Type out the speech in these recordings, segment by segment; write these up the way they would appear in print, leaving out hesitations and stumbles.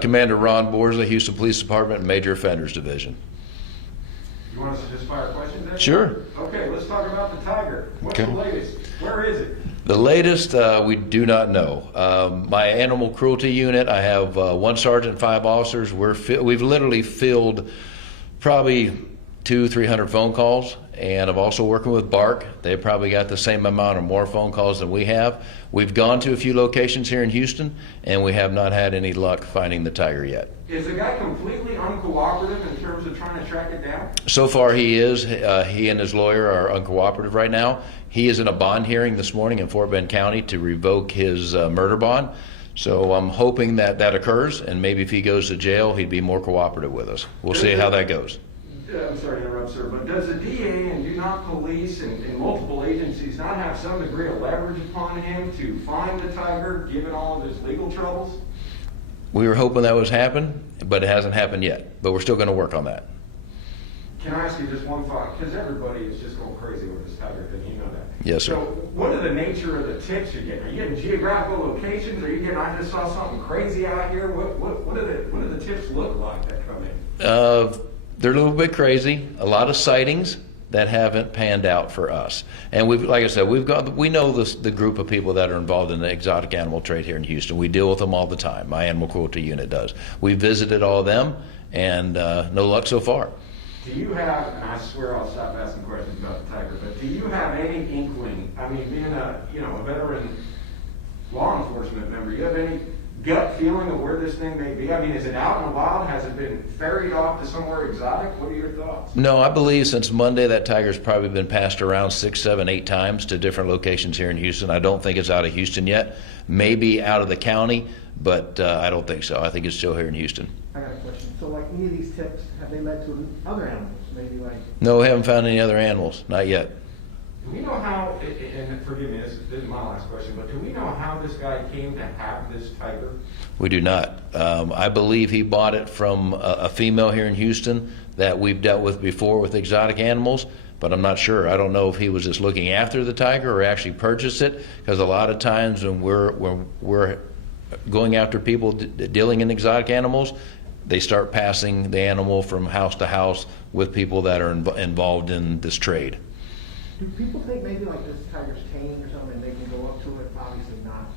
Commander Ron Borza, Houston Police Department, Major Offenders Division. You want us to just fire questions at you? Sure. Okay, let's talk about the Tiger. What's Okay. the latest? Where is it? The latest, we do not know. My animal cruelty unit, I have 1 sergeant, 5 officers. We've literally filled probably 200-300 phone calls, and I'm also working with Bark. They've probably got the same amount or more phone calls than we have. We've gone to a few locations here in Houston, and we have not had any luck finding the tiger yet. Is the guy completely uncooperative in terms of trying to track it down? So far he is. He and his lawyer are uncooperative right now. He is in a bond hearing this morning in Fort Bend County to revoke his murder bond. So I'm hoping that that occurs, and maybe if he goes to jail, he'd be more cooperative with us. We'll see how that goes. I'm sorry to interrupt, sir, but does the DA and do not police and multiple agencies not have some degree of leverage upon him to find the tiger, given all of his legal troubles? We were hoping that was happen, but it hasn't happened yet. But we're still going to work on that. Can I ask you just one thought? Because everybody is just going crazy with this tiger thing, you know that. Yes, sir. So what are the nature of the tips you're getting? Are you getting geographical locations? Are you getting, I just saw something crazy out here? What do the tips look like that come in? They're a little bit crazy. A lot of sightings that haven't panned out for us. And we've, like I said, we know the group of people that are involved in the exotic animal trade here in Houston. We deal with them all the time. My animal cruelty unit does. We visited all of them, and no luck so far. Do you have, and I swear I'll stop asking questions about the tiger, but do you have any inkling, I mean, being a veteran law enforcement member, you have any gut feeling of where this thing may be? I mean, is it out in the wild? Has it been ferried off to somewhere exotic? What are your thoughts? No, I believe since Monday that tiger's probably been passed around 6, 7, 8 times to different locations here in Houston. I don't think it's out of Houston yet. Maybe out of the county, but I don't think so. I think it's still here in Houston. I got a question. So like any of these tips, have they led to other animals? Maybe like... No, we haven't found any other animals. Not yet. Do we know how, and forgive me, this is my last question, but do we know how this guy came to have this tiger? We do not. I believe he bought it from a female here in Houston that we've dealt with before with exotic animals, but I'm not sure. I don't know if he was just looking after the tiger or actually purchased it, because a lot of times when we're going after people dealing in exotic animals, they start passing the animal from house to house with people that are involved in this trade. Do people think maybe like this tiger's tamed or something and they can go up to it? Obviously not.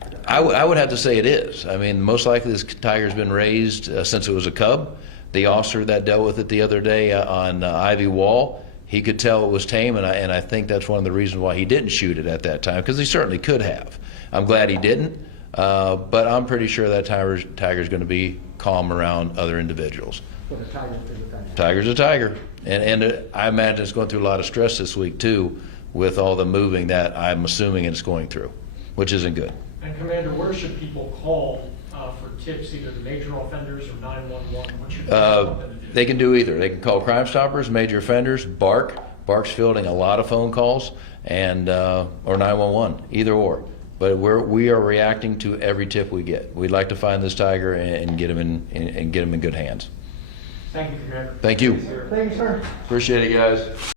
But I would have to say it is. I mean, most likely this tiger's been raised since it was a cub. The officer that dealt with it the other day on Ivy Wall, he could tell it was tame, and I think that's one of the reasons why he didn't shoot it at that time, because he certainly could have. I'm glad he didn't, but I'm pretty sure that tiger's going to be calm around other individuals. so the tiger's a tiger. Tiger's a tiger, and I imagine it's going through a lot of stress this week too, with all the moving that I'm assuming it's going through, which isn't good. And Commander, where should people call for tips, either the major offenders or 911? What should they want them to do? They can do either. They can call Crime Stoppers, major offenders, Bark. Bark's fielding a lot of phone calls, and or 911, either or. But we are reacting to every tip we get. We'd like to find this tiger and get him in good hands. Thank you, Commander. Thank you. Thank you, sir. Appreciate it, guys.